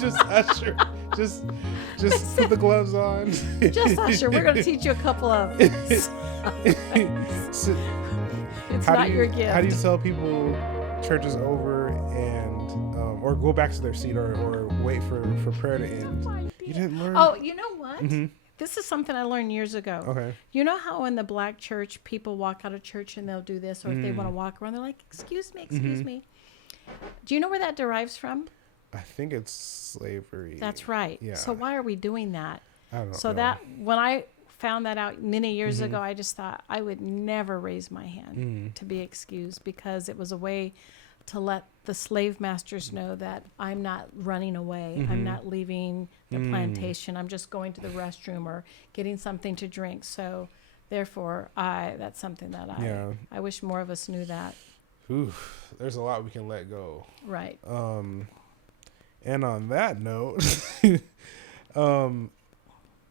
Just usher. Just put the gloves on. Just usher. We're going to teach you a couple of. It's not your gift. How do you tell people church is over and or go back to their seat or wait for prayer to end? You didn't learn. Oh, you know what? Mm-hmm. This is something I learned years ago. Okay. You know how in the black church people walk out of church and they'll do this, or if they want to walk around, they're like, "Excuse me, excuse me." Do you know where that derives from? I think it's slavery. That's right. Yeah. So why are we doing that? I don't know. So that when I found that out many years ago, I just thought I would never raise my hand to be excused, because it was a way to let the slave masters know that I'm not running away. I'm not leaving the plantation. I'm just going to the restroom or getting something to drink. So therefore, that's something that I wish more of us knew that. Oof, there's a lot we can let go. Right. And on that note,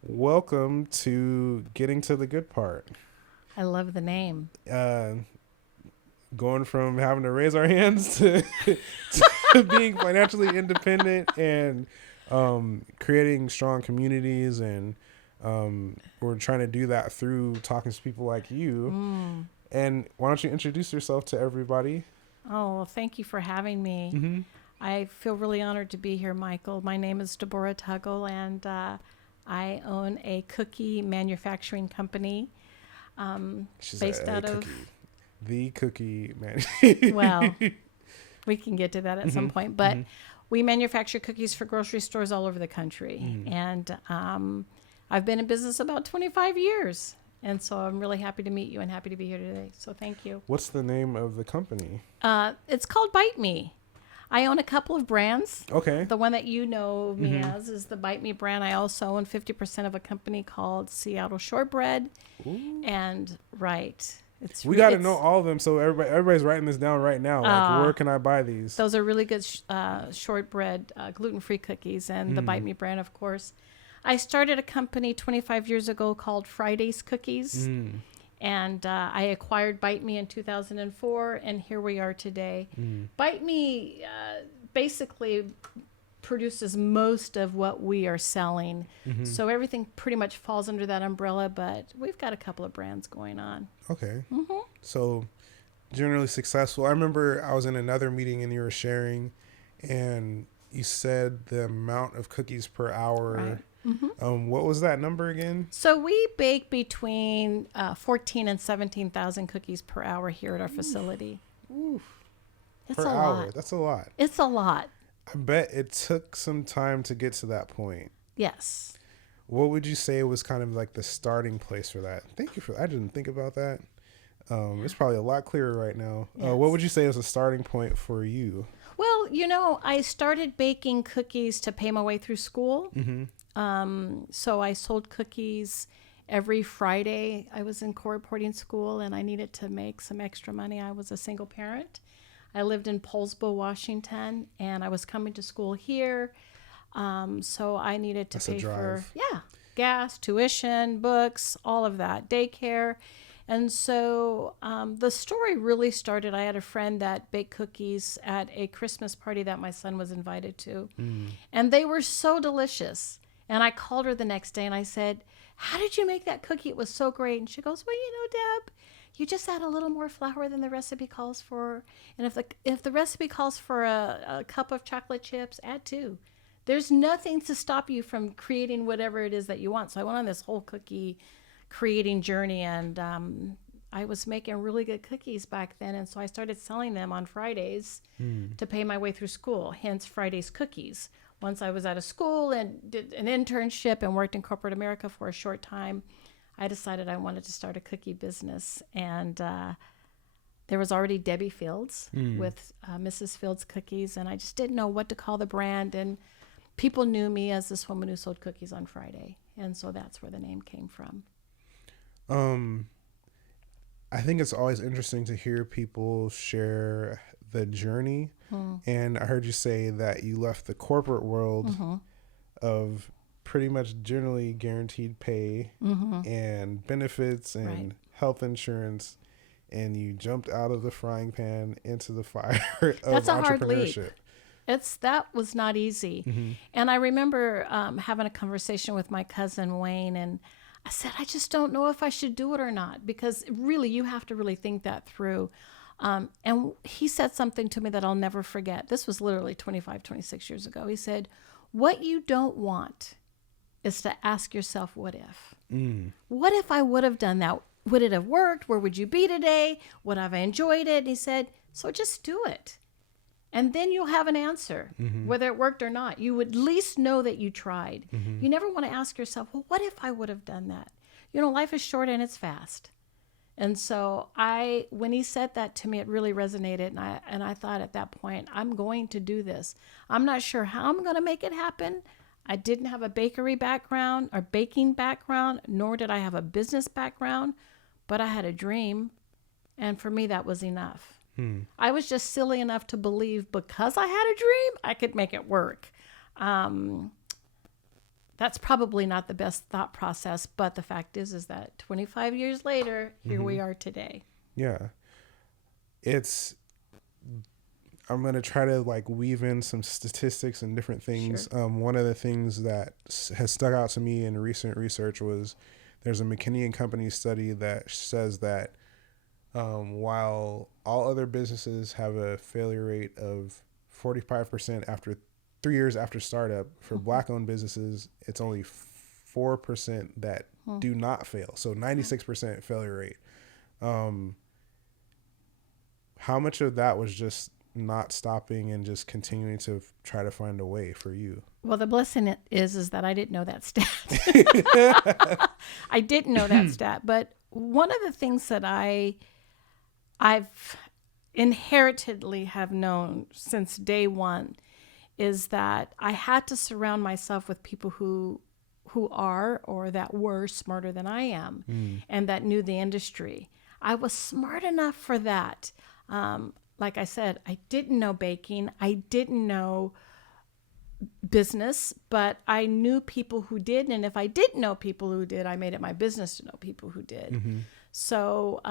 welcome to Getting to the Good Part. I love the name. Going from having to raise our hands to being financially independent and creating strong communities. And we're trying to do that through talking to people like you. And why don't you introduce yourself to everybody? Oh, well, thank you for having me. I feel really honored to be here, Michael. My name is Deborah Tuggle, and I own a cookie manufacturing company based out of... The cookie man. Well, we can get to that at some point, but we manufacture cookies for grocery stores all over the country. And I've been in business about 25 years. And so I'm really happy to meet you and happy to be here today. So thank you. What's the name of the company? It's called Bite Me. I own a couple of brands. Okay. The one that you know me as is the Bite Me brand. I also own 50% of a company called Seattle Shortbread. Ooh. And we got to know all of them, so everybody's writing this down right now. Like, where can I buy these? Those are really good shortbread, gluten-free cookies, and the Bite Me brand, of course. I started a company 25 years ago called Friday's Cookies, and I acquired Bite Me in 2004, and here we are today. Bite Me basically produces most of what we are selling, so everything pretty much falls under that umbrella, but we've got a couple of brands going on. Okay. So generally successful. I remember I was in another meeting and you were sharing, and you said the amount of cookies per hour. Right. What was that number again? So we bake between 14 and 17,000 cookies per hour here at our facility. Oof. It's Per a hour. lot. That's a lot. It's a lot. I bet it took some time to get to that point. Yes. What would you say was kind of like the starting place for that? Thank you for that. I didn't think about that. It's probably a lot clerer right now. Yes. What would you say was a starting point for you? Well, I started baking cookies to pay my way through school. So I sold cookies every Friday. I was in core reporting school and I needed to make some extra money. I was a single parent. I lived in Lakewood, Washington, and I was coming to school here. So I needed to pay for gas, tuition, books, all of that, daycare. And so the story really started. I had a friend that baked cookies at a Christmas party that my son was invited to. And they were so delicious. And I called her the next day and I said, "How did you make that cookie? It was so great." And she goes, "Well, Deb, you just add a little more flour than the recipe calls for. And if the recipe calls for a cup of chocolate chips, add 2. There's nothing to stop you from creating whatever it is that you want." So I went on this whole cookie creating journey, and I was making really good cookies back then. And so I started selling them on Fridays to pay my way through school, hence Friday's Cookies. Once I was out of school and did an internship and worked in corporate America for a short time, I decided I wanted to start a cookie business. And there was already Debbie Fields with Mrs. Fields Cookies, and I just didn't know what to call the brand. And people knew me as this woman who sold cookies on Friday. And so that's where the name came from. I think it's always interesting to hear people share the journey. And I heard you say that you left the corporate world of pretty much generally guaranteed pay and benefits and health insurance, and you jumped out of the frying pan into the fire of That's a entrepreneurship. hard leap. That was not easy. And I remember having a conversation with my cousin Wayne, and I said, I just don't know if I should do it or not, because really, you have to really think that through. And he said something to me that I'll never forget. This was literally 25, 26 years ago. He said, what you don't want is to ask yourself, what if? What if I would have done that? Would it have worked? Where would you be today? Would I have enjoyed it? And he said, so just do it. And then you'll have an answer, whether it worked or not. You would at least know that you tried. You never want to ask yourself, well, what if I would have done that? You know, life is short and it's fast. And so when he said that to me, it really resonated. And I thought at that point, I'm going to do this. I'm not sure how I'm going to make it happen. I didn't have a bakery background or baking background, nor did I have a business background, but I had a dream. And for me, that was enough. I was just silly enough to believe because I had a dream, I could make it work. That's probably not the best thought process, but the fact is that 25 years later, here we are today. Yeah. I'm going to try to like weave in some statistics and different things. Sure. One of the things that has stuck out to me in recent research was there's a McKinsey & Company study that says that while all other businesses have a failure rate of 45% after 3 years after startup, for Black-owned businesses, it's only 4% that do not fail. So 96% failure rate. How much of that was just not stopping and just continuing to try to find a way for you? Well, the blessing is that I didn't know that stat. I didn't know that stat. But one of the things that I've inheritedly have known since day one is that I had to surround myself with people who are or that were smarter than I am and that knew the industry. I was smart enough for that. Like I said, I didn't know baking. I didn't know business, but I knew people who did. And if I didn't know people who did, I made it my business to know people who did. So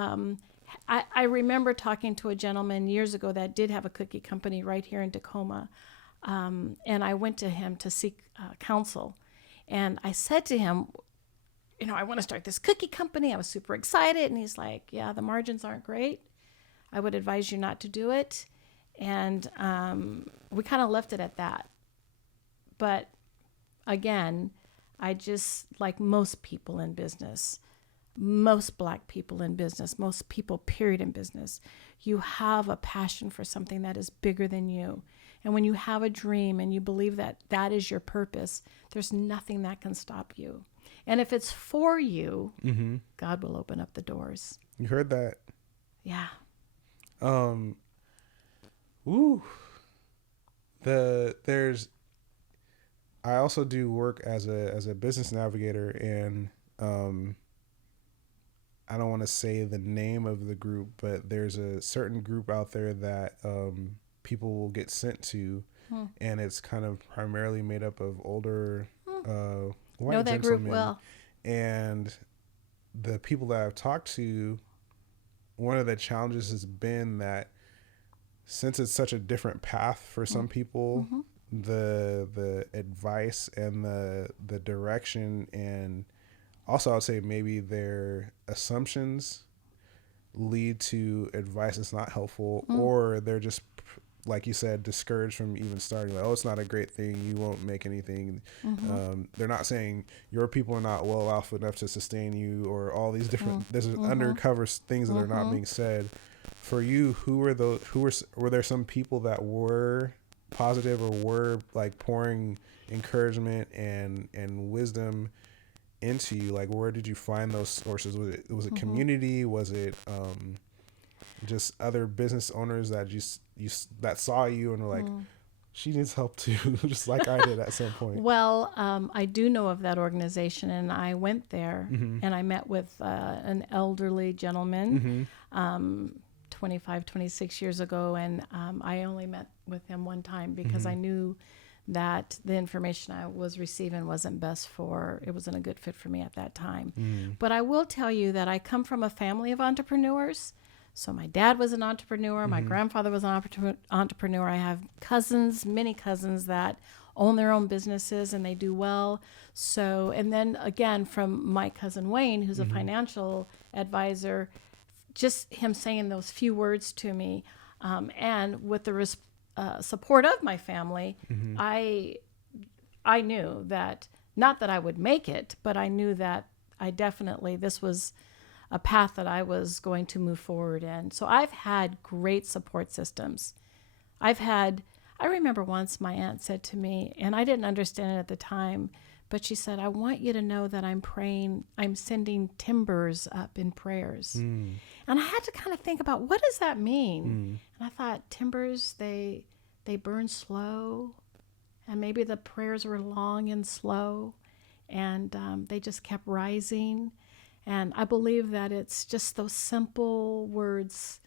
I remember talking to a gentleman years ago that did have a cookie company right here in Tacoma. And I went to him to seek counsel. And I said to him, you know, I want to start this cookie company. I was super excited. And he's like, yeah, the margins aren't great. I would advise you not to do it. And we kind of left it at that. But again, I just, like most people in business, most Black people in business, most people, period, in business, you have a passion for something that is bigger than you. And when you have a dream and you believe that that is your purpose, there's nothing that can stop you. And if it's for you, God will open up the doors. You heard that? Yeah. I also do work as a business navigator, and I don't want to say the name of the group, but there's a certain group out there that people will get sent to, and it's kind of primarily made up of older white know that gentlemen. group well. And the people that I've talked to, one of the challenges has been that since it's such a different path for some people, the advice and the direction, and also I'd say maybe their assumptions lead to advice that's not helpful, or they're just, like you said, discouraged from even starting. Like, oh, it's not a great thing. You won't make anything. They're not saying your people are not well off enough to sustain you, or all these different, there's undercover things that are not being said. For you, were there some people that were positive or were like pouring encouragement and wisdom into you? Like, where did you find those sources? Was it community? Was it just other business owners that that saw you and were like, she needs help too, just like I did at some point? Well, I do know of that organization, and I went there and I met with an elderly gentleman 25, 26 years ago, and I only met with him one time because I knew that the information I was receiving wasn't it wasn't a good fit for me at that time. But I will tell you that I come from a family of entrepreneurs. So my dad was an entrepreneur. My grandfather was an entrepreneur. I have cousins, many cousins that own their own businesses and they do well. So, and then again, from my cousin Wayne, who's a financial advisor, just him saying those few words to me, and with the support of my family, I knew that, not that I would make it, but I knew that this was a path that I was going to move forward in. So I've had great support systems. I remember once my aunt said to me, and I didn't understand it at the time, but she said, I want you to know that I'm sending timbers up in prayers. And I had to kind of think about, what does that mean? And I thought, timbers, they burn slow, and maybe the prayers were long and slow, and they just kept rising. And I believe that it's just those simple words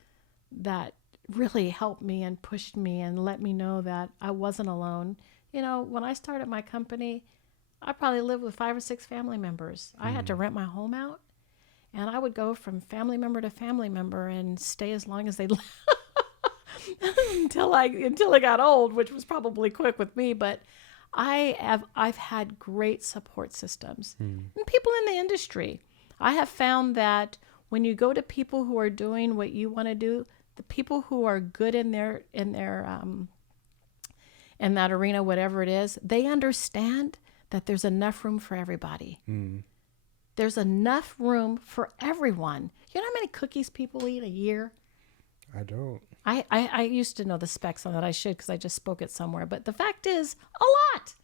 that really helped me and pushed me and let me know that I wasn't alone. You know, when I started my company, I probably lived with 5 or 6 family members. I had to rent my home out, and I would go from family member to family member and stay as long as they'd until I got old, which was probably quick with me. But I've had great support systems and people in the industry. I have found that when you go to people who are doing what you want to do, the people who are good in that arena, whatever it is, they understand that there's enough room for everybody. There's enough room for everyone. You know how many cookies people eat a year? I don't. I used to know the specs on that. I should, because I just spoke it somewhere. But the fact is, a lot.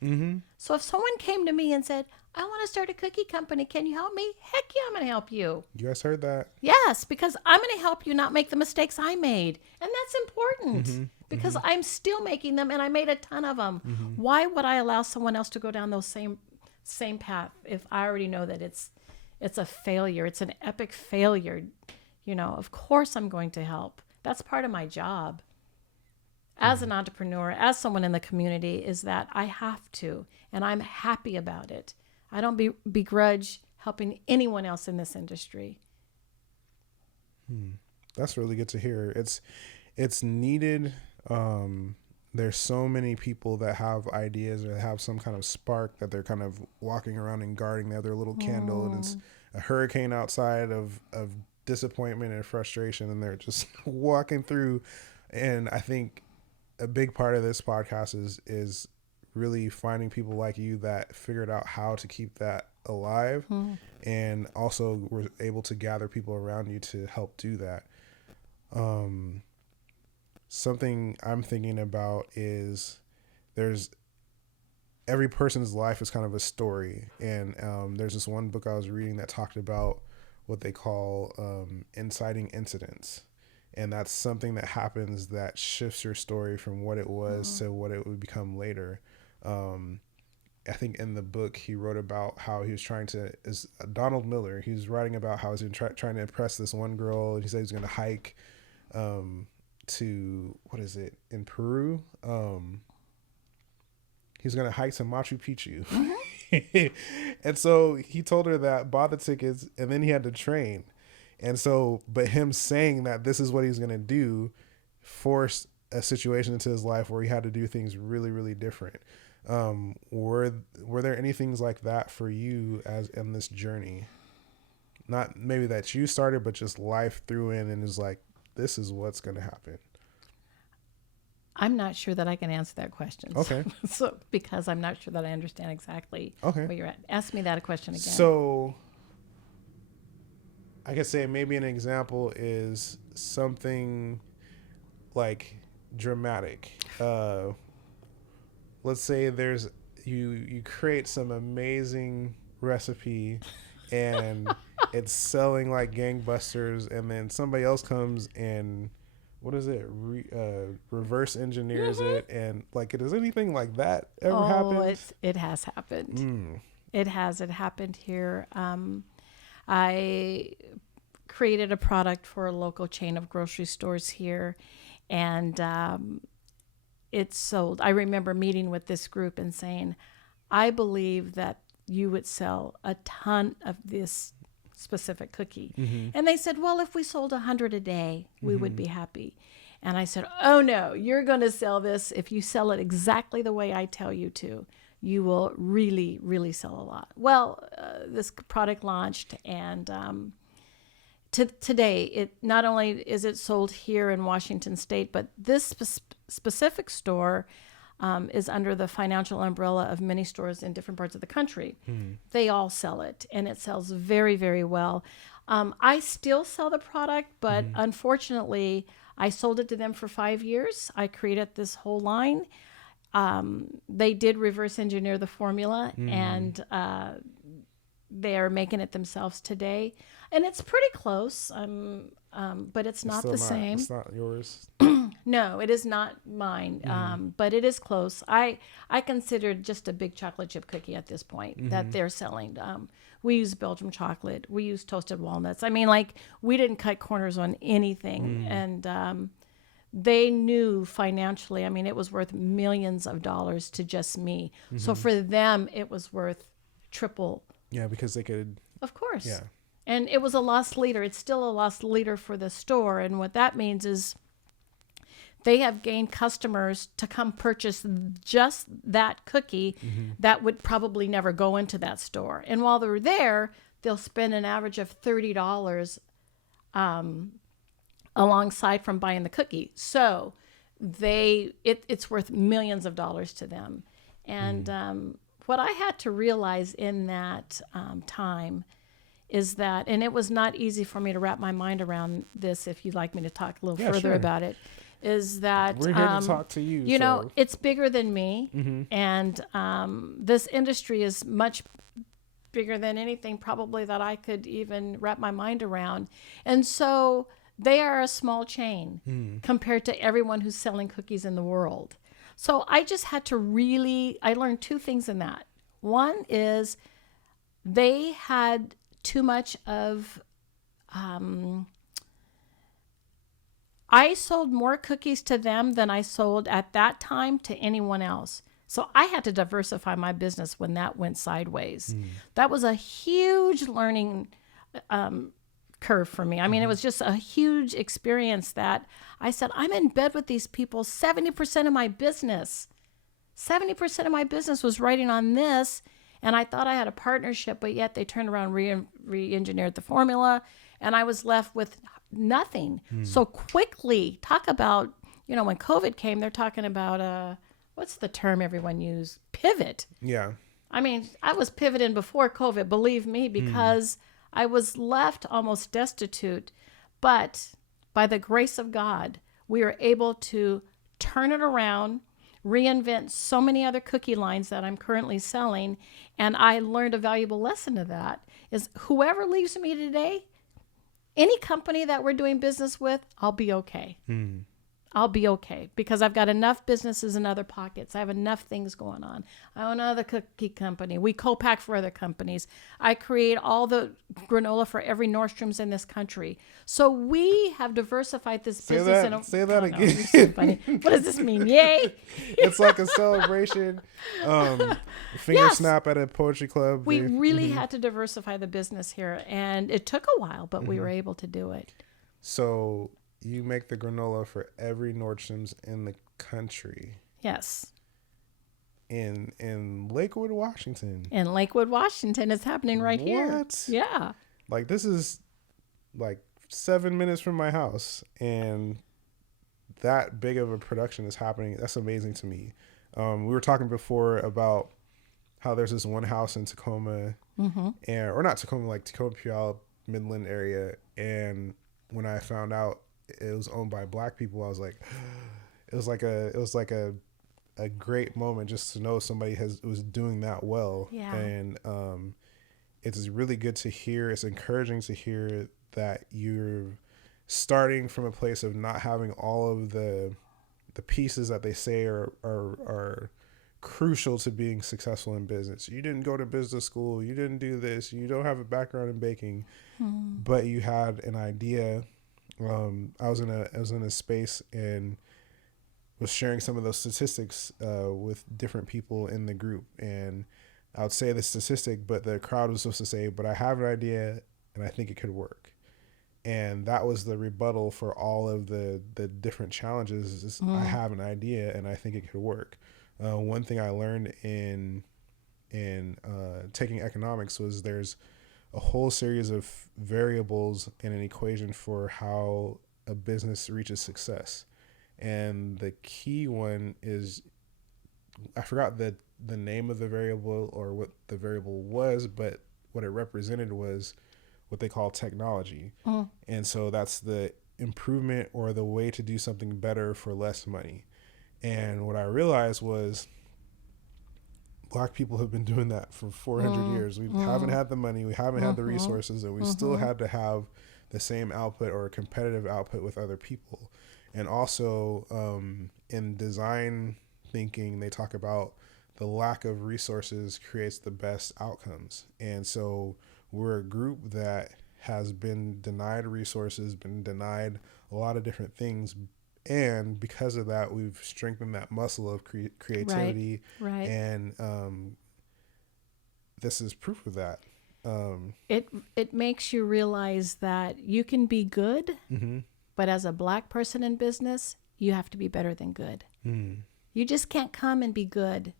So if someone came to me and said, I want to start a cookie company, can you help me? Heck yeah, I'm going to help you. You guys heard that? Yes, because I'm going to help you not make the mistakes I made. And that's important because I'm still making them, and I made a ton of them. Why would I allow someone else to go down those same path if I already know that it's a failure? It's an epic failure. You know, of course I'm going to help. That's part of my job as an entrepreneur, as someone in the community, is that I have to, and I'm happy about it. I don't begrudge helping anyone else in this industry. That's really good to hear. It's needed. There's so many people that have ideas or have some kind of spark that they're kind of walking around and guarding. They have their little candle, and it's a hurricane outside of disappointment and frustration, and they're just walking through. And I think a big part of this podcast is really finding people like you that figured out how to keep that alive, and also were able to gather people around you to help do that. Something I'm thinking about is every person's life is kind of a story, and there's this one book I was reading that talked about what they call inciting incidents. And that's something that happens that shifts your story from what it was to what it would become later. I think in the book he wrote about how he was Donald Miller. He was writing about how he was trying to impress this one girl, and he said he was going to hike to, what is it, in Peru? He's going to hike to Machu Picchu. And so he told her that, bought the tickets, and then he had to train. And so, but him saying that this is what he's going to do forced a situation into his life where he had to do things really, really different. Were there any things like that for you as in this journey? Not maybe that you started, but just life threw in and is like, this is what's going to happen. I'm not sure that I can answer that question. Okay. So because I'm not sure that I understand exactly where you're at. Ask me that question again. So I could say maybe an example is something like dramatic. Let's say you create some amazing recipe and it's selling like gangbusters, and then somebody else comes and reverse engineers it, and like, does anything like that ever happen? It has happened. It happened here. I created a product for a local chain of grocery stores here, and it sold. I remember meeting with this group and saying, I believe that you would sell a ton of this specific cookie. And they said, well, if we sold 100 a day, we would be happy. And I said, oh no, you're going to sell this. If you sell it exactly the way I tell you to, you will really, really sell a lot. Well, this product launched, and today, it not only is it sold here in Washington State, but this specific store is under the financial umbrella of many stores in different parts of the country. They all sell it, and it sells very, very well. I still sell the product, but unfortunately, I sold it to them for 5 years. I created this whole line. They did reverse engineer the formula, and they are making it themselves today. And it's pretty close, but it's not the same. It's not yours. No, it is not mine, but it is close. I consider it just a big chocolate chip cookie at this point that they're selling. We use Belgium chocolate. We use toasted walnuts. I mean, like, we didn't cut corners on anything. And they knew financially, I mean, it was worth millions of dollars to just me. So for them, it was worth triple. Yeah, because they could. Of course. Yeah. And it was a loss leader. It's still a loss leader for the store. And what that means is they have gained customers to come purchase just that cookie that would probably never go into that store. And while they're there, they'll spend an average of $30 alongside from buying the cookie. So it's worth millions of dollars to them. And what I had to realize in that time is that, and it was not easy for me to wrap my mind around this, if you'd like me to talk a little further about it, is that we're here to talk to you. You know, it's bigger than me, and this industry is much bigger than anything probably that I could even wrap my mind around. And so they are a small chain compared to everyone who's selling cookies in the world. So I just had to I learned two things in that. One is they had too much of, I sold more cookies to them than I sold at that time to anyone else. So I had to diversify my business when that went sideways. That was a huge learning curve for me. I mean, it was just a huge experience that I said, I'm in bed with these people. 70% of my business was writing on this. And I thought I had a partnership, but yet they turned around, re-engineered the formula, and I was left with nothing. So quickly, talk about, you know, when COVID came, they're talking about, what's the term everyone used? Pivot. Yeah. I mean, I was pivoting before COVID, believe me, because I was left almost destitute. But by the grace of God, we were able to turn it around, reinvent so many other cookie lines that I'm currently selling. And I learned a valuable lesson of that is whoever leaves me today, any company that we're doing business with, I'll be okay. I'll be okay because I've got enough businesses in other pockets. I have enough things going on. I own another cookie company. We co-pack for other companies. I create all the granola for every Nordstrom's in this country. So we have diversified this business. Say that again. You're so funny. What does this mean? Yay! It's like a celebration. Finger snap at a poetry club. We really had to diversify the business here, and it took a while, but we were able to do it. So you make the granola for every Nordstrom's in the country. Yes. In Lakewood, Washington. In Lakewood, Washington. It's happening right here. What? Yeah. Like, this is like 7 minutes from my house, and that big of a production is happening. That's amazing to me. We were talking before about how there's this one house in Tacoma, or not Tacoma, like Tacoma, Puyallup, Midland area. And when I found out it was owned by Black people, I was like, it was like a great moment just to know somebody was doing that well. Yeah. And it's really good to hear. It's encouraging to hear that you're starting from a place of not having all of the pieces that they say are crucial to being successful in business. You didn't go to business school. You didn't do this. You don't have a background in baking, but you had an idea. I was in a space and was sharing some of those statistics with different people in the group, and I would say the statistic, but the crowd was supposed to say, "But I have an idea, and I think it could work. And that was the rebuttal for all of the different challenges. Is I have an idea and I think it could work. One thing I learned in taking economics was there's a whole series of variables in an equation for how a business reaches success. And the key one is, I forgot the name of the variable or what the variable was, but what it represented was what they call technology. And so that's the improvement or the way to do something better for less money. And what I realized was Black people have been doing that for 400 years. We haven't had the money, we haven't had the resources, and we still had to have the same output or competitive output with other people. And also in design thinking, they talk about the lack of resources creates the best outcomes. And so we're a group that has been denied resources, been denied a lot of different things. And because of that, we've strengthened that muscle of creativity. Right. And this is proof of that. It makes you realize that you can be good, but as a Black person in business, you have to be better than good. You just can't come and be good.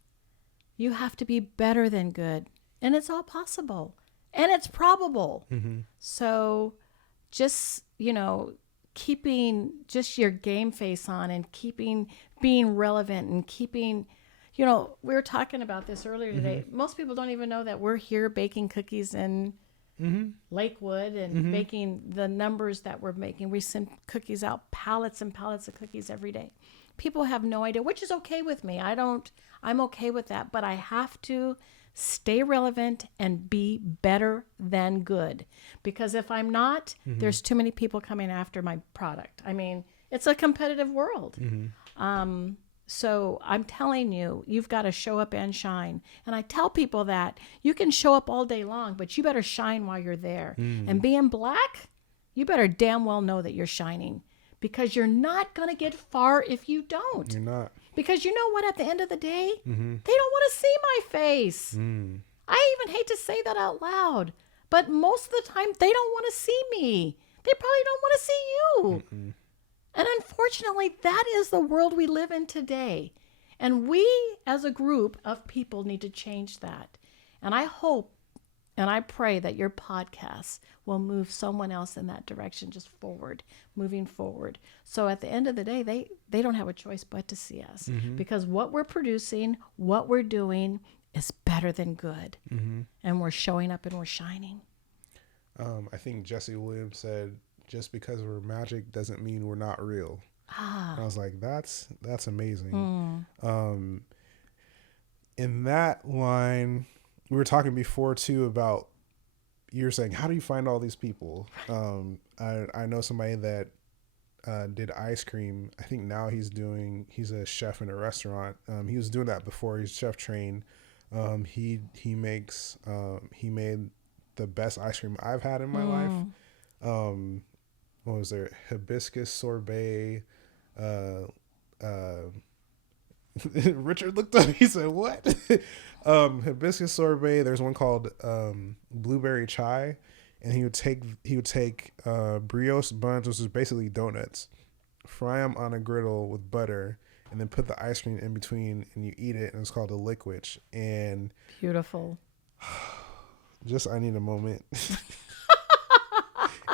You have to be better than good. And it's all possible. And it's probable. So just, keeping just your game face on and being relevant and keeping, we were talking about this earlier today. Most people don't even know that we're here baking cookies in Lakewood and baking the numbers that we're making. We send cookies out, pallets and pallets of cookies every day. People have no idea, which is okay with me. I'm okay with that, but I have to stay relevant and be better than good, because if I'm not, there's too many people coming after my product. I mean, it's a competitive world. So I'm telling you, you've got to show up and shine. And I tell people that you can show up all day long, but you better shine while you're there. And being Black, you better damn well know that you're shining, because you're not going to get far if you don't. You're not. Because you know what? At the end of the day, they don't want to see my face. I even hate to say that out loud, but most of the time they don't want to see me. They probably don't want to see you. And unfortunately, that is the world we live in today. And we as a group of people need to change that. And I hope and I pray that your podcast will move someone else in that direction, just forward, moving forward. So at the end of the day, they don't have a choice but to see us, because what we're producing, what we're doing is better than good. And we're showing up and we're shining. I think Jesse Williams said, just because we're magic doesn't mean we're not real. And I was like, that's amazing. In that line, we were talking before too about, you were saying, how do you find all these people? I know somebody that did ice cream. I think now he's a chef in a restaurant. He was doing that before. He's chef trained. He made the best ice cream I've had in my life. What was there? Hibiscus sorbet. Richard looked up. He said, "What?" Hibiscus sorbet. There's one called blueberry chai, and he would take brioche buns, which is basically donuts, fry them on a griddle with butter, and then put the ice cream in between, and you eat it, and it's called a liquid. And beautiful. I need a moment.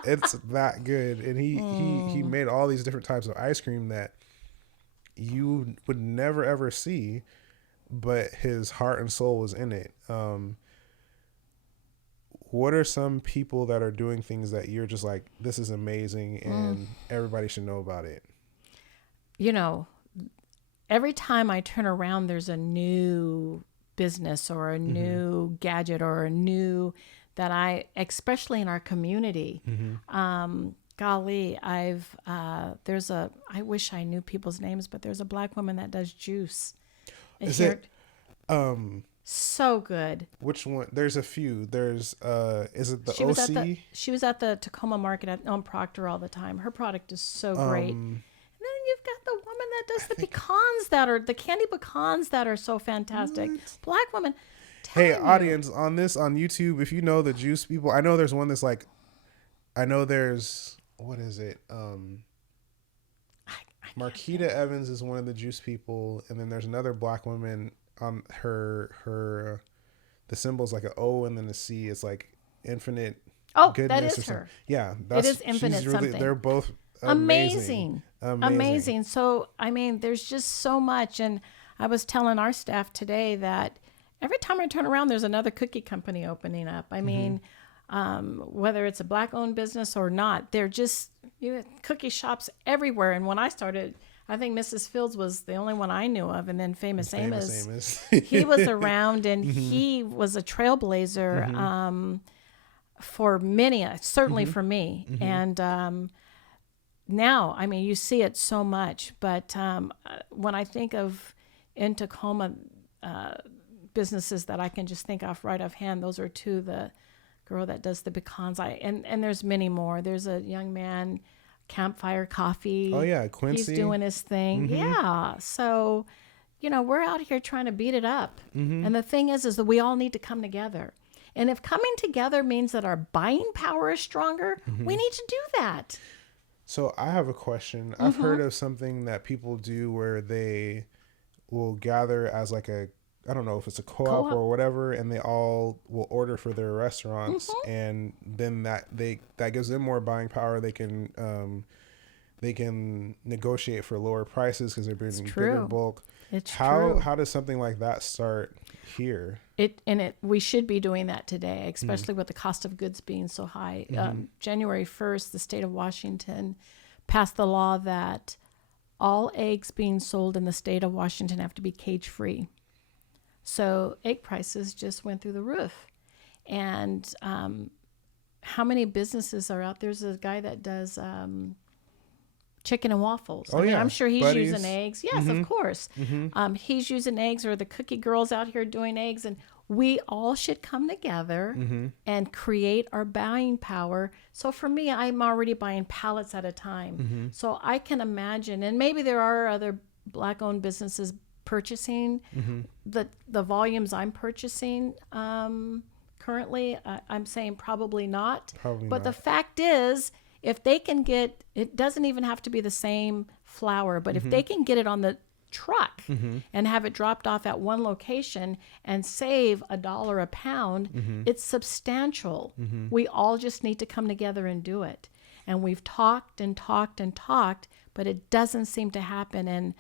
It's that good. And he made all these different types of ice cream that you would never ever see, but his heart and soul was in it. What are some people that are doing things that you're just like, this is amazing and everybody should know about it? Every time I turn around, there's a new business or a new gadget or a new that especially in our community, golly, I wish I knew people's names, but there's a Black woman that does juice. Is it, so good. Which one? There's a few. There's, is it the OC? She was at the Tacoma market on Proctor all the time. Her product is so great. And then you've got the woman that does the candy pecans that are so fantastic. What? Black woman. Hey, audience, on YouTube, if you know the juice people, I know there's one that's like I know there's, what is it? Marquita Evans is one of the juice people, and then there's another black woman on her the symbol's like an O and then a C. It's like infinite goodness that is or something. her. Yeah, It is infinite she's really, something. they're both amazing. So I mean, there's just so much, and I was telling our staff today that every time I turn around, there's another cookie company opening up. I mean, whether it's a black-owned business or not, they're just cookie shops everywhere. And when I started, I think Mrs. Fields was the only one I knew of, and then Famous Amos. He was around, and he was a trailblazer for many, certainly for me. And now, I mean, you see it so much. But when I think of in Tacoma businesses that I can just think off right offhand, those are two. The girl that does the pecans, and there's many more. There's a young man, Campfire Coffee. Oh yeah, Quincy. He's doing his thing. Yeah. So, we're out here trying to beat it up. And the thing is that we all need to come together. And if coming together means that our buying power is stronger, we need to do that. So I have a question. I've heard of something that people do where they will gather as like I don't know if it's a co-op or whatever, and they all will order for their restaurants, and then that gives them more buying power. They can negotiate for lower prices because they're bringing bigger bulk. It's true. How does something like that start here? We should be doing that today, especially with the cost of goods being so high. January 1st, the state of Washington passed the law that all eggs being sold in the state of Washington have to be cage-free. So egg prices just went through the roof. And how many businesses are out? There's a guy that does chicken and waffles. I mean, I'm sure he's using eggs. Yes, of course. He's using eggs, or the cookie girls out here doing eggs. And we all should come together and create our buying power. So for me, I'm already buying pallets at a time. So I can imagine, and maybe there are other black-owned businesses purchasing the volumes I'm purchasing currently. I'm saying probably not. But the fact is, if they can get, it doesn't even have to be the same flour, but if they can get it on the truck and have it dropped off at one location and save $1 a pound, it's substantial. We all just need to come together and do it. And we've talked and talked and talked, but it doesn't seem to happen. And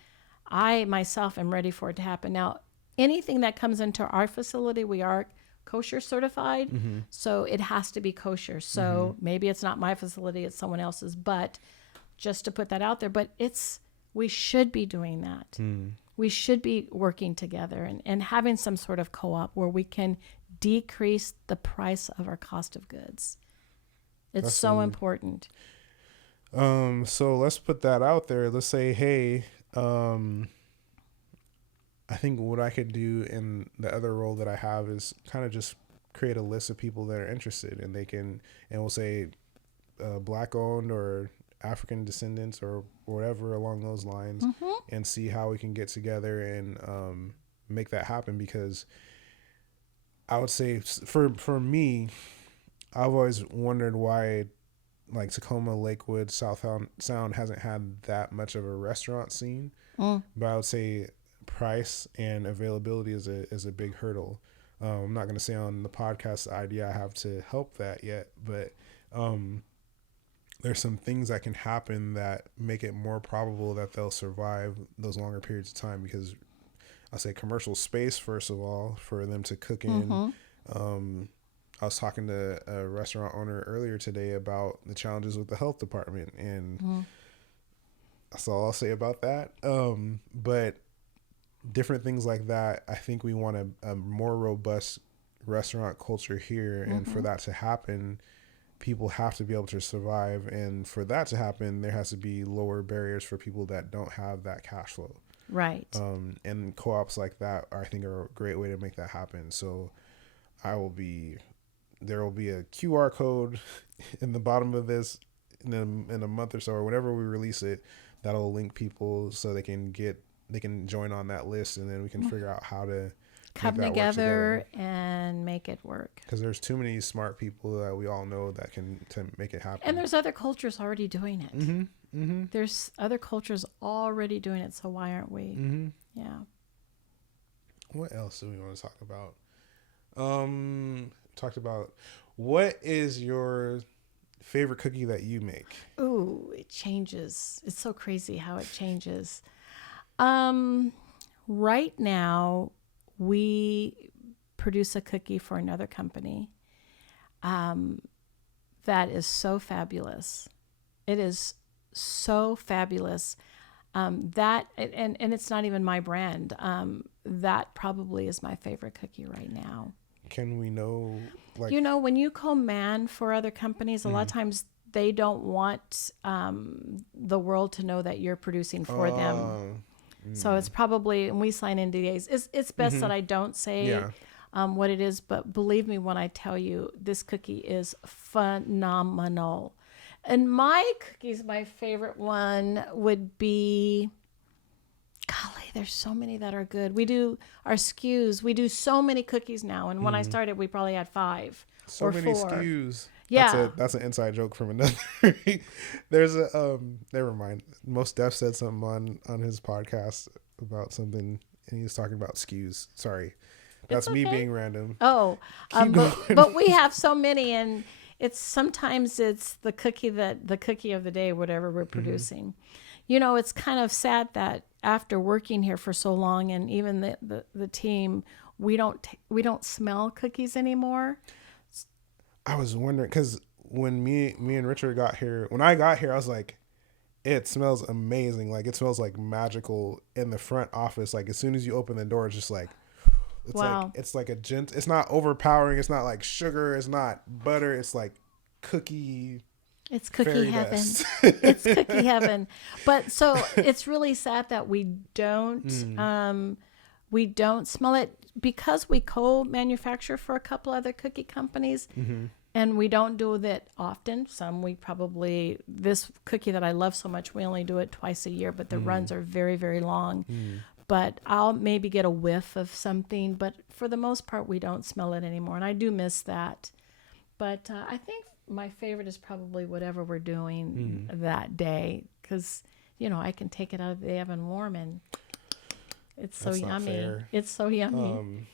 I myself am ready for it to happen. Now, anything that comes into our facility, we are kosher certified, so it has to be kosher. So maybe it's not my facility, it's someone else's, but just to put that out there. But we should be doing that. We should be working together and having some sort of co-op where we can decrease the price of our cost of goods. It's so important. So let's put that out there. Let's say, hey, I think what I could do in the other role that I have is kind of just create a list of people that are interested, and we'll say black owned or African descendants or whatever along those lines, and see how we can get together and make that happen. Because I would say for me, I've always wondered why like Tacoma, Lakewood, South Sound hasn't had that much of a restaurant scene. But I would say price and availability is a big hurdle. I'm not going to say on the podcast the idea I have to help that yet, but there's some things that can happen that make it more probable that they'll survive those longer periods of time, because I'll say commercial space, first of all, for them to cook in. I was talking to a restaurant owner earlier today about the challenges with the health department, and that's all I'll say about that. But different things like that, I think we want a more robust restaurant culture here. And for that to happen, people have to be able to survive. And for that to happen, there has to be lower barriers for people that don't have that cash flow. Right. And co-ops like that, I think, are a great way to make that happen. So there will be a QR code in the bottom of this in a month or so, or whenever we release it, that'll link people so they can join on that list, and then we can figure out how to come together and make it work. Because there's too many smart people that we all know that can to make it happen. And there's other cultures already doing it. Mm-hmm. Mm-hmm. There's other cultures already doing it, so why aren't we? Mm-hmm. Yeah. What else do we want to talk about? Talked about, what is your favorite cookie that you make? Ooh, it changes. It's so crazy how it changes. Right now, we produce a cookie for another company that is so fabulous. It is so fabulous. That and it's not even my brand. That probably is my favorite cookie right now. Can we know, like, when you co-man for other companies, a lot of times they don't want the world to know that you're producing for them. So it's probably, and we sign NDAs. It's best that I don't say what it is, but believe me when I tell you, this cookie is phenomenal. And my cookies, my favorite one would be, golly, there's so many that are good. We do our SKUs. We do so many cookies now. And when I started, we probably had 5 so or many 4. SKUs? Yeah. That's an inside joke from another. There's a, never mind. Most Def said something on his podcast about something, and he was talking about SKUs. Sorry. That's me being random. Oh, but we have so many, and sometimes it's the cookie of the day, whatever we're producing. It's kind of sad that after working here for so long, and even the team, we don't smell cookies anymore. I was wondering, because when me and Richard got here, when I got here, I was like, it smells amazing. Like, it smells like magical in the front office. Like, as soon as you open the door, it's just like, wow. it's like it's not overpowering. It's not like sugar. It's not butter. It's like cookie. It's cookie heaven. It's cookie heaven. But so it's really sad that we don't smell it, because we co-manufacture for a couple other cookie companies, and we don't do it often. This cookie that I love so much, we only do it twice a year, but the runs are very, very long. But I'll maybe get a whiff of something, but for the most part, we don't smell it anymore. And I do miss that. But I think my favorite is probably whatever we're doing that day, because, I can take it out of the oven warm, and it's so yummy. It's so yummy.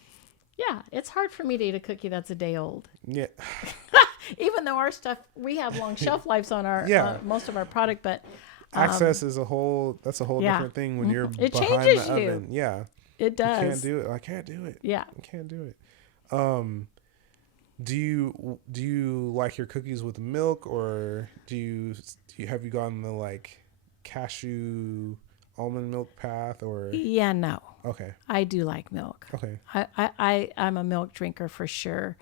Yeah, it's hard for me to eat a cookie that's a day old. Yeah. Even though our stuff, we have long shelf lives on our most of our product, but access is a whole different thing when you're it behind changes the you. oven. Yeah. It does. You can't do it. I can't do it. Yeah. I can't do it. Do you like your cookies with milk, or have you gone the like cashew almond milk path, or? Yeah, no. Okay. I do like milk. Okay. I'm a milk drinker for sure.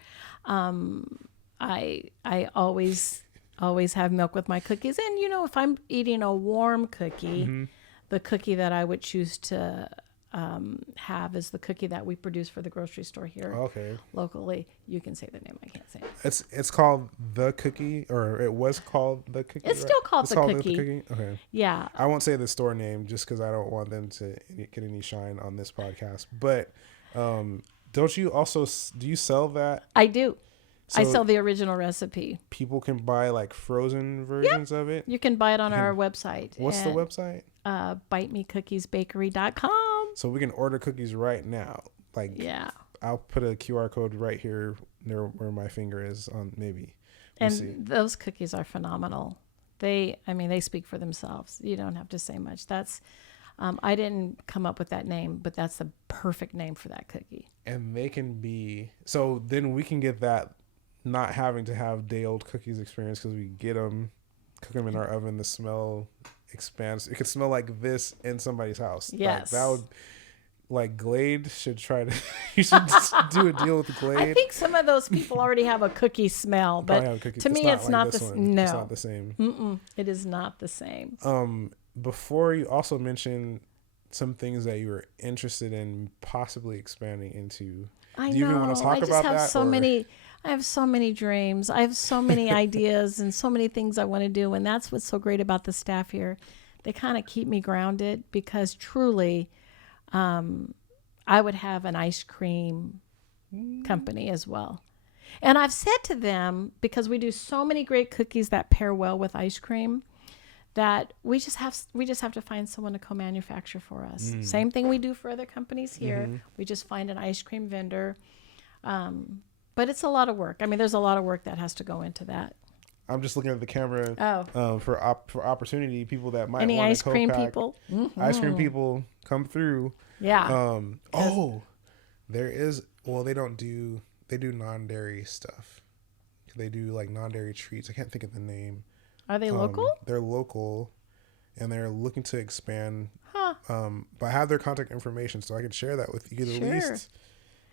I always have milk with my cookies, and if I'm eating a warm cookie, the cookie that I would choose to have is the cookie that we produce for the grocery store here locally. You can say the name. I can't say it. It's called the cookie, or it was called the cookie. It's still called the cookie. Okay. Yeah. I won't say the store name just because I don't want them to get any shine on this podcast. But do you sell that? I do. So I sell the original recipe. People can buy like frozen versions of it? You can buy it on our website. What's the website? bitemecookiesbakery.com. So we can order cookies right now. Like, yeah, I'll put a QR code right here near where my finger is on maybe. We'll see. Those cookies are phenomenal. They speak for themselves. You don't have to say much. That's, I didn't come up with that name, but that's the perfect name for that cookie. And they can be, so then we can get that not having to have day old cookies experience, because we cook them in our oven. The smell expands. It could smell like this in somebody's house. Yes. Like, that would, like, Glade should try to, you should just do a deal with Glade. I think some of those people already have a cookie smell, but to me it's not the same. No. It's not the same. It is not the same. Before, you also mentioned some things that you were interested in possibly expanding into. I know. Do you even want to talk about that? I have so many dreams. I have so many ideas and so many things I want to do. And that's what's so great about the staff here. They kind of keep me grounded, because truly, I would have an ice cream company as well. And I've said to them, because we do so many great cookies that pair well with ice cream, that we just have to find someone to co-manufacture for us. Same thing we do for other companies here. We just find an ice cream vendor. But it's a lot of work. I mean, there's a lot of work that has to go into that. I'm just looking at the camera for opportunity, people that might Any want ice to cream co-pack. people? Ice cream people, come through. Yeah. There is, well, they do non-dairy stuff. They do like non-dairy treats. I can't think of the name. Are they local? They're local, and they're looking to expand. But I have their contact information, so I can share that with you at least.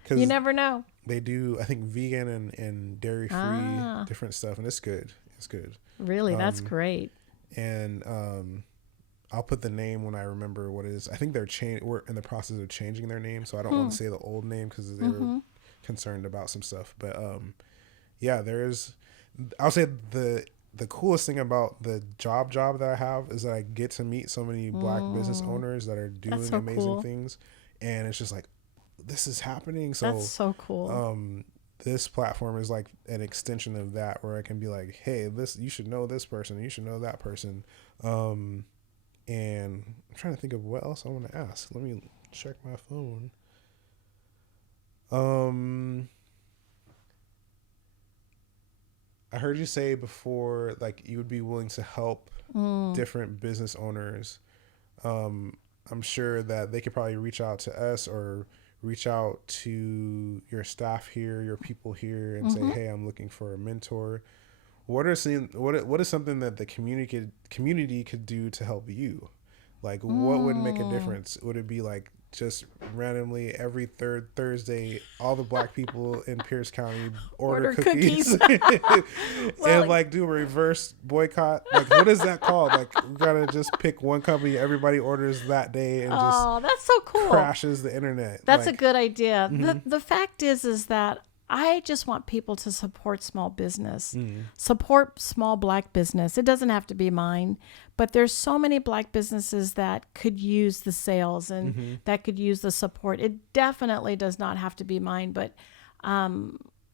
You never know. They do, I think, vegan and dairy-free different stuff, and it's good. It's good. Really? That's great. And I'll put the name when I remember what it is. I think we're in the process of changing their name, so I don't want to say the old name because they were concerned about some stuff. But yeah, I'll say the coolest thing about the job that I have is that I get to meet so many Black business owners that are doing amazing things, and it's just like, this is happening. So that's so cool. This platform is like an extension of that, where I can be like, hey, you should know this person, you should know that person. And I'm trying to think of what else I want to ask. Let me check my phone. I heard you say before, like, you would be willing to help different business owners. I'm sure that they could probably reach out to us or reach out to your staff here, your people here, and say, hey, I'm looking for a mentor. What is something that the community could do to help you? Like, what would make a difference? Would it be like just randomly every third Thursday, all the Black people in Pierce County order cookies. And like do a reverse boycott? Like, what is that called? Like, we gotta just pick one company everybody orders that day and that's so cool. Crashes the internet. That's like a good idea. The fact is that I just want people to support small business, support small Black business. It doesn't have to be mine, but there's so many Black businesses that could use the sales and that could use the support. It definitely does not have to be mine, but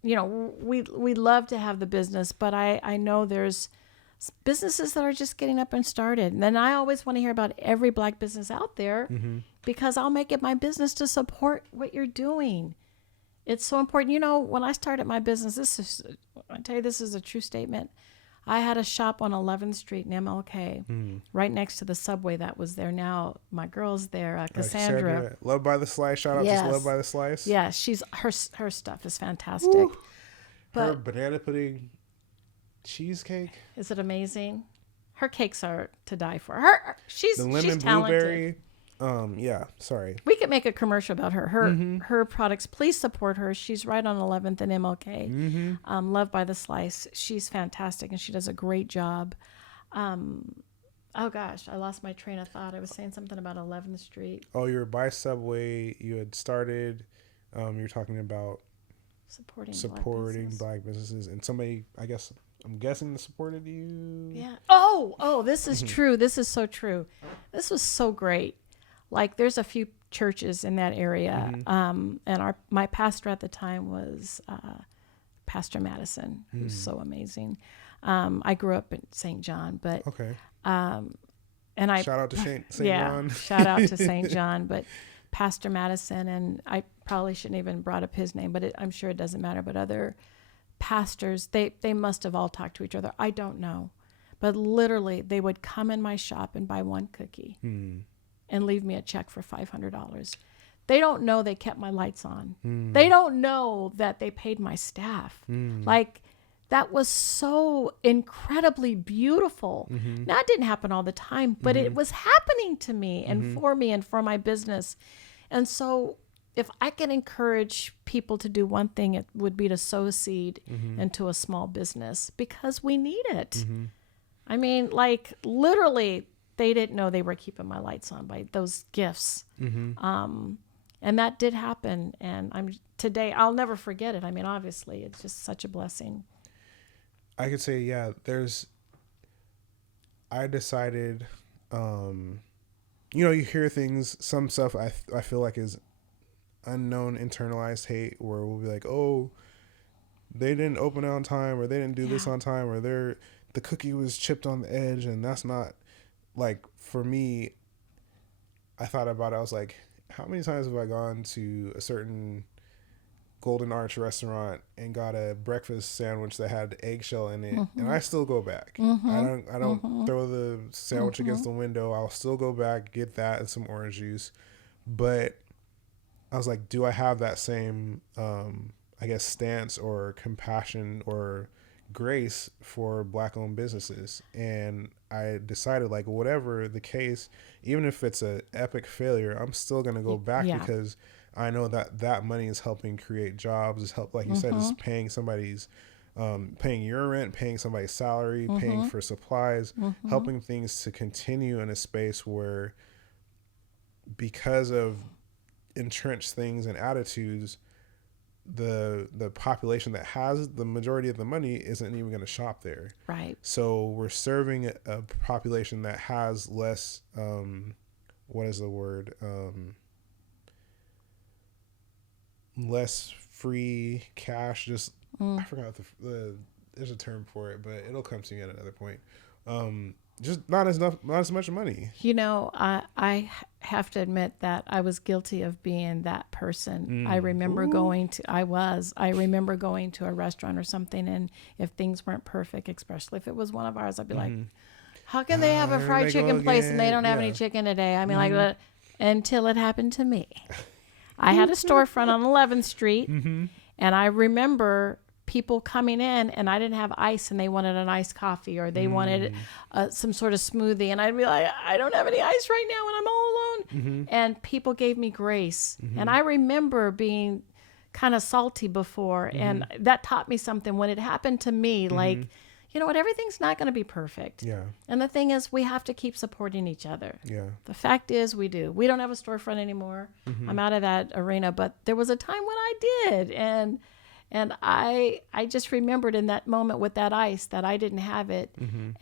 we love to have the business, but I know there's businesses that are just getting up and started. And then I always want to hear about every Black business out there because I'll make it my business to support what you're doing. It's so important. You know, when I started my business, I tell you, this is a true statement. I had a shop on 11th Street in MLK, right next to the subway that was there now. My girl's there, Cassandra. Love by the Slice. Shout out to Love by the Slice. Yeah, her stuff is fantastic. Woo. But her banana pudding cheesecake. Is it amazing? Her cakes are to die for. She's talented. Blueberry. Sorry. We could make a commercial about her. Her products. Please support her. She's right on 11th and MLK. Love by the Slice. She's fantastic and she does a great job. Oh gosh, I lost my train of thought. I was saying something about 11th Street. Oh, you were by Subway. You had started. You were talking about supporting Black businesses, and somebody, I'm guessing, supported you. Yeah. Oh, this is true. This is so true. This was so great. Like, there's a few churches in that area, and my pastor at the time was Pastor Madison, who's so amazing. I grew up in St. John, but and shout out to St. John. Shout out to St. John, but Pastor Madison, and I probably shouldn't even brought up his name, but I'm sure it doesn't matter. But other pastors, they must have all talked to each other. I don't know, but literally they would come in my shop and buy one cookie. And leave me a check for $500. They don't know they kept my lights on. They don't know that they paid my staff. Like, that was so incredibly beautiful. Now, it didn't happen all the time, but it was happening to me and for me and for my business. And so if I can encourage people to do one thing, it would be to sow a seed into a small business, because we need it. I mean, like, literally, they didn't know they were keeping my lights on by those gifts. And that did happen. And today, I'll never forget it. I mean, obviously, it's just such a blessing. I could say, I decided, you hear things, some stuff I feel like is unknown internalized hate where we'll be like, oh, they didn't open it on time, or they didn't do this on time, or the cookie was chipped on the edge. And that's not, like, for me, I thought about it. I was like, how many times have I gone to a certain Golden Arch restaurant and got a breakfast sandwich that had eggshell in it, and I still go back. I don't throw the sandwich against the window. I'll still go back, get that and some orange juice. But I was like, do I have that same I guess stance or compassion or grace for Black owned businesses? And I decided, like, whatever the case, even if it's an epic failure, I'm still gonna go back because I know that money is helping create jobs, is help, like you said, is paying somebody's, paying your rent, paying somebody's salary, paying for supplies, helping things to continue in a space where, because of entrenched things and attitudes, the population that has the majority of the money isn't even going to shop there. Right. So we're serving a population that has less, what is the word? Less free cash, just I forgot there's a term for it, but it'll come to me at another point. Just not as much money. You know, I have to admit that I was guilty of being that person. I remember going to a restaurant or something, and if things weren't perfect, especially if it was one of ours, I'd be like, how can they have a fried chicken place and they don't have any chicken today? I mean, like, until it happened to me. I had a storefront on 11th Street, and I remember people coming in, and I didn't have ice, and they wanted an iced coffee, or they wanted some sort of smoothie, and I'd be like, I don't have any ice right now, and I'm all alone. And people gave me grace, and I remember being kind of salty before, and that taught me something when it happened to me. Like, you know what? Everything's not going to be perfect. Yeah. And the thing is, we have to keep supporting each other. Yeah. The fact is, we do. We don't have a storefront anymore. I'm out of that arena, but there was a time when I did, and I just remembered in that moment with that ice that I didn't have it,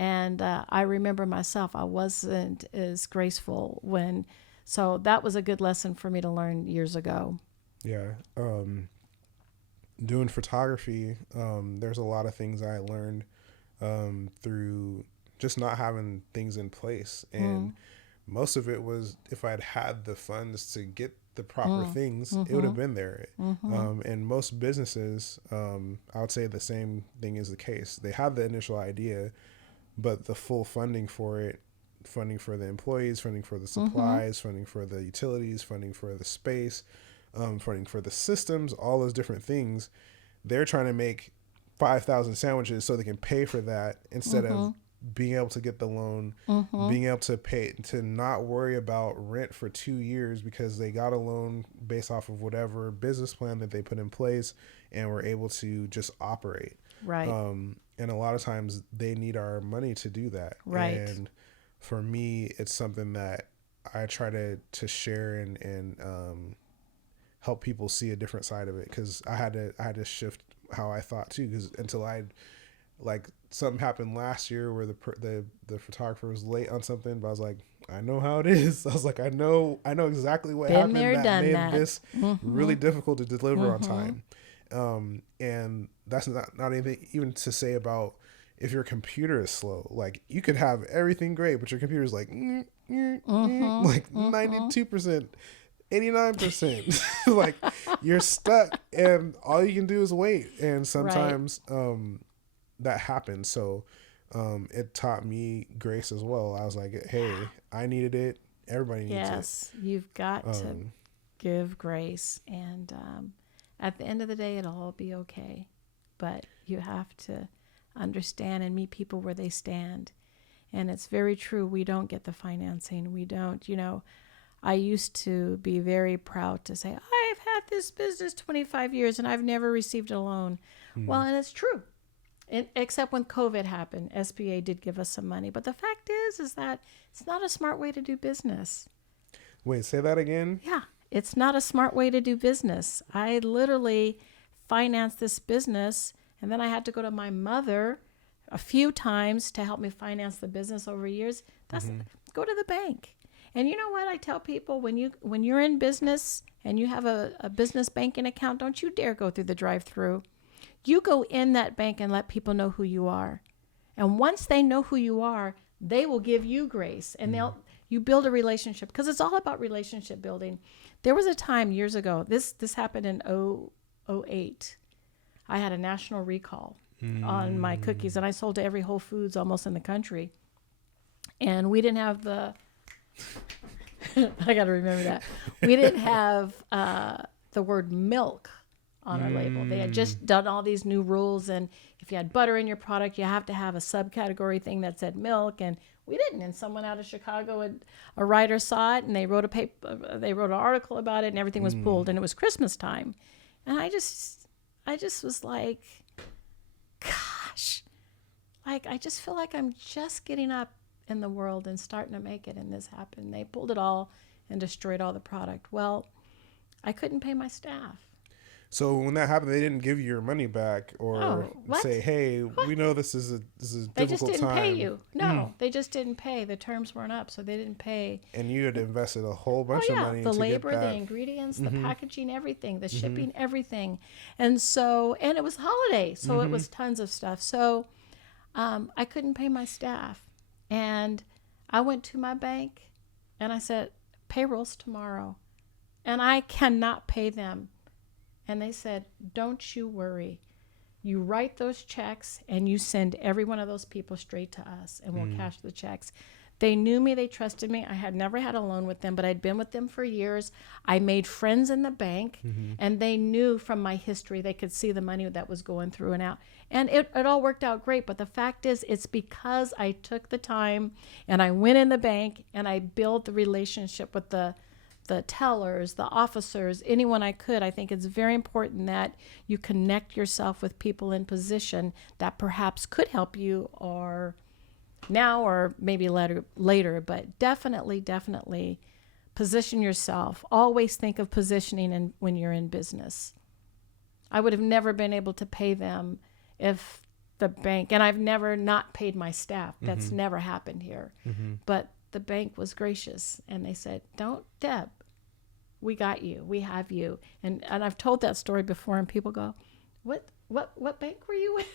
and I remember myself, I wasn't as graceful when. So that was a good lesson for me to learn years ago. Yeah. Doing photography, there's a lot of things I learned through just not having things in place. And most of it was, if I'd had the funds to get the proper things, it would have been there. And most businesses, I would say the same thing is the case. They have the initial idea, but the full funding for it, funding for the employees, funding for the supplies, funding for the utilities, funding for the space, funding for the systems, all those different things, they're trying to make 5,000 sandwiches so they can pay for that instead of being able to get the loan, being able to pay, to not worry about rent for 2 years because they got a loan based off of whatever business plan that they put in place and were able to just operate. Right. And a lot of times they need our money to do that. Right. And for me, it's something that I try to share and help people see a different side of it, because I had to shift how I thought too, because until like something happened last year where the photographer was late on something, but I was like, I know how it is. I was like, I know exactly what happened that made this really difficult to deliver on time. And that's not anything even to say about if your computer is slow. Like, you could have everything great, but your computer's like like 92%. 89%. Like, you're stuck and all you can do is wait. And sometimes that happens. So it taught me grace as well. I was like, hey, I needed it. Everybody needs it. Yes, you've got to give grace. And at the end of the day, it'll all be okay. But you have to understand and meet people where they stand. And it's very true. We don't get the financing. We don't, I used to be very proud to say, I've had this business 25 years and I've never received a loan. Well, and it's true. Except when COVID happened, SBA did give us some money. But the fact is that it's not a smart way to do business. Wait, say that again? Yeah, it's not a smart way to do business. I literally financed this business, and then I had to go to my mother a few times to help me finance the business over years. Go to the bank. And you know what I tell people, when you're in business and you have a business banking account, don't you dare go through the drive-through. You go in that bank and let people know who you are. And once they know who you are, they will give you grace, and you build a relationship, because it's all about relationship building. There was a time years ago, this happened in 2008. I had a national recall on my cookies, and I sold to every Whole Foods almost in the country. And we didn't have the, I got to remember that. We didn't have the word milk on our label. They had just done all these new rules, and if you had butter in your product, you have to have a subcategory thing that said milk, and we didn't. And someone out of Chicago, a writer saw it, and they wrote an article about it, and everything was pulled, and it was Christmas time. And I just was like, gosh, like, I just feel like I'm just getting up in the world and starting to make it, and this happened. They pulled it all and destroyed all the product. Well, I couldn't pay my staff. So when that happened, they didn't give you your money back or say, "Hey, What? we know this is a difficult time." They just didn't pay you. No, they just didn't pay. The terms weren't up, so they didn't pay. And you had invested a whole bunch of money the to labor, get that. the ingredients, the packaging, everything, the shipping, everything. And it was holiday, so it was tons of stuff. So I couldn't pay my staff. And I went to my bank and I said, payroll's tomorrow, and I cannot pay them. And they said, don't you worry. You write those checks and you send every one of those people straight to us, and we'll cash the checks. They knew me. They trusted me. I had never had a loan with them, but I'd been with them for years. I made friends in the bank, and they knew from my history, they could see the money that was going through and out. And it all worked out great. But the fact is, it's because I took the time and I went in the bank and I built the relationship with the tellers, the officers, anyone I could. I think it's very important that you connect yourself with people in position that perhaps could help you, or now or maybe later, but definitely position yourself. Always think of positioning when you're in business. I would have never been able to pay them if the bank, and I've never not paid my staff. That's never happened here. But the bank was gracious, and they said, "Don't, Deb, we got you. We have you." And I've told that story before, and people go, What bank were you with?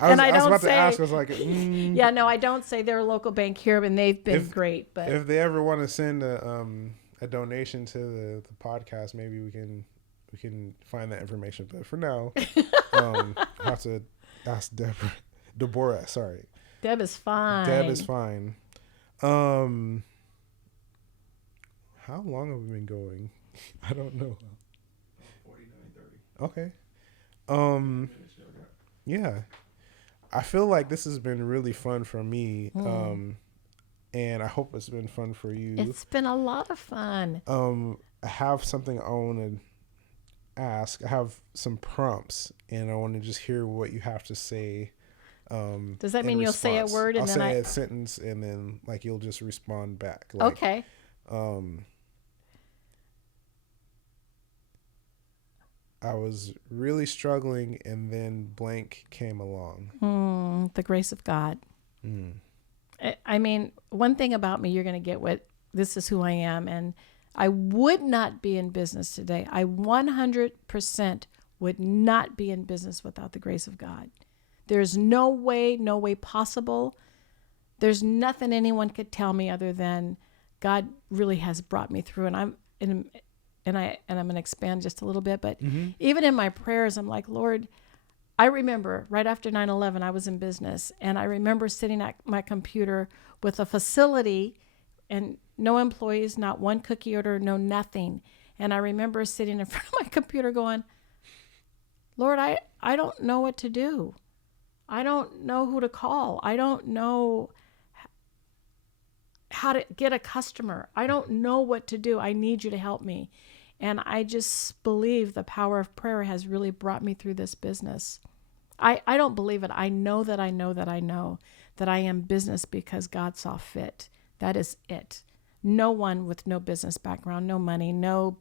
I was about to ask. I was like, yeah, no, I don't say they're a local bank here, and they've been great. But if they ever want to send a donation to the podcast, maybe we can find that information. But for now, I have to ask Deborah. Sorry, Deb is fine. Deb is fine. How long have we been going? I don't know. 49, 30. Okay. Yeah, I feel like this has been really fun for me. And I hope it's been fun for you. It's been a lot of fun. I have something I want to ask. I have some prompts, and I want to just hear what you have to say. Does that mean you'll say a word and I'll then say a sentence, and then like you'll just respond back? Like, okay. I was really struggling, and then blank came along. The grace of God. I mean, one thing about me, you're going to get what, this is who I am. And I would not be in business today. I 100% would not be in business without the grace of God. There's no way possible. There's nothing anyone could tell me other than God really has brought me through. And I'm going to expand just a little bit, but even in my prayers, I'm like, Lord, I remember right after 9/11, I was in business, and I remember sitting at my computer with a facility and no employees, not one cookie order, no nothing. And I remember sitting in front of my computer going, Lord, I don't know what to do. I don't know who to call. I don't know how to get a customer. I don't know what to do. I need you to help me. And I just believe the power of prayer has really brought me through this business. I don't believe it. I know that I know that I know that I am business because God saw fit. That is it. No one with no business background, no money, no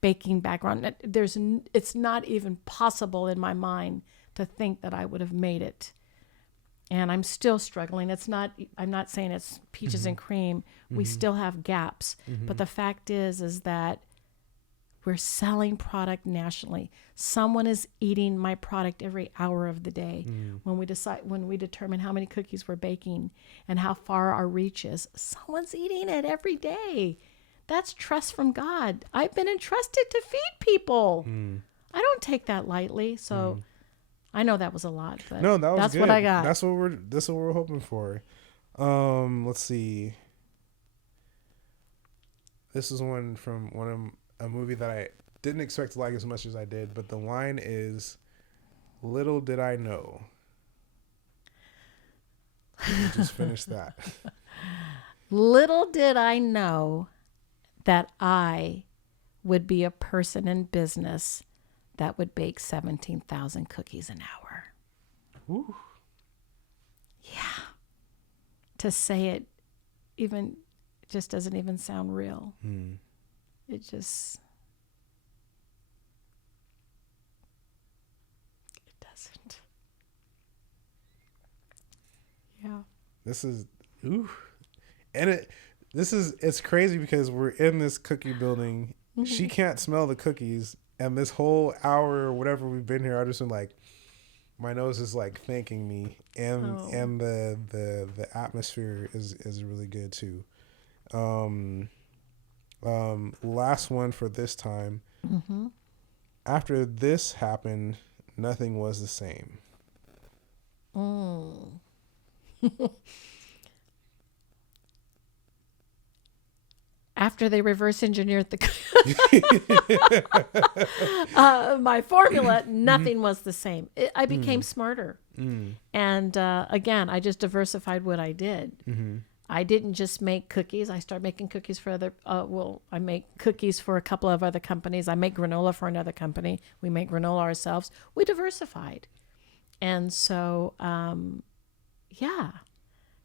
baking background. It's not even possible in my mind to think that I would have made it. And I'm still struggling. I'm not saying it's peaches and cream. We still have gaps. But the fact is that we're selling product nationally. Someone is eating my product every hour of the day. When we determine how many cookies we're baking and how far our reach is, someone's eating it every day. That's trust from God. I've been entrusted to feed people. I don't take that lightly. So I know that was a lot, but no, that was that's good. what I got. That's what we're hoping for. Let's see. This is one from a movie that I didn't expect to like as much as I did, but the line is, "Little did I know." We just finished that. Little did I know that I would be a person in business that would bake 17,000 cookies an hour. Ooh. Yeah. To say it even just doesn't even sound real. It just, it doesn't. Yeah. This is, ooh. And it's crazy because we're in this cookie building. She can't smell the cookies. And this whole hour or whatever we've been here, I've just been like, my nose is like thanking me. And the atmosphere is really good too. Last one for this time. After this happened, nothing was the same. After they reverse engineered my formula, nothing was the same. I became smarter. And again, I just diversified what I did. I didn't just make cookies. I started making cookies for other, I make cookies for a couple of other companies. I make granola for another company. We make granola ourselves. We diversified. And so,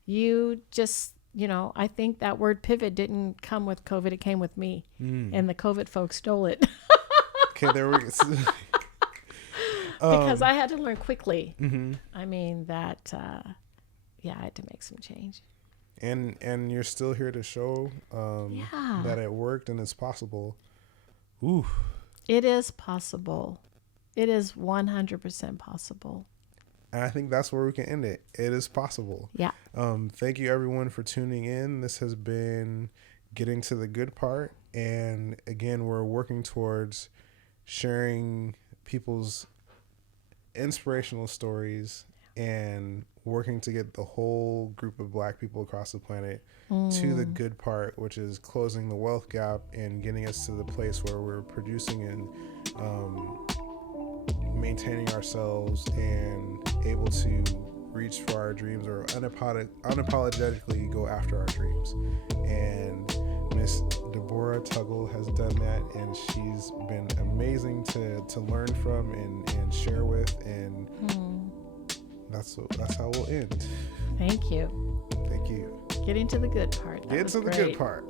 you just, I think that word pivot didn't come with COVID. It came with me. And the COVID folks stole it. Okay, there we go. Because I had to learn quickly. I mean, that, I had to make some change. And you're still here to show that it worked and it's possible. Ooh. It is possible. It is 100% possible. And I think that's where we can end it. It is possible. Yeah. Thank you, everyone, for tuning in. This has been Getting to the Good Part. And again, we're working towards sharing people's inspirational stories and working to get the whole group of Black people across the planet to the good part, which is closing the wealth gap and getting us to the place where we're producing and maintaining ourselves and able to reach for our dreams or unapologetically go after our dreams. And Miss Deborah Tuggle has done that, and she's been amazing to learn from and share with, and that's how we'll end. Thank you. Thank you. Getting to the good part. Get to the good part.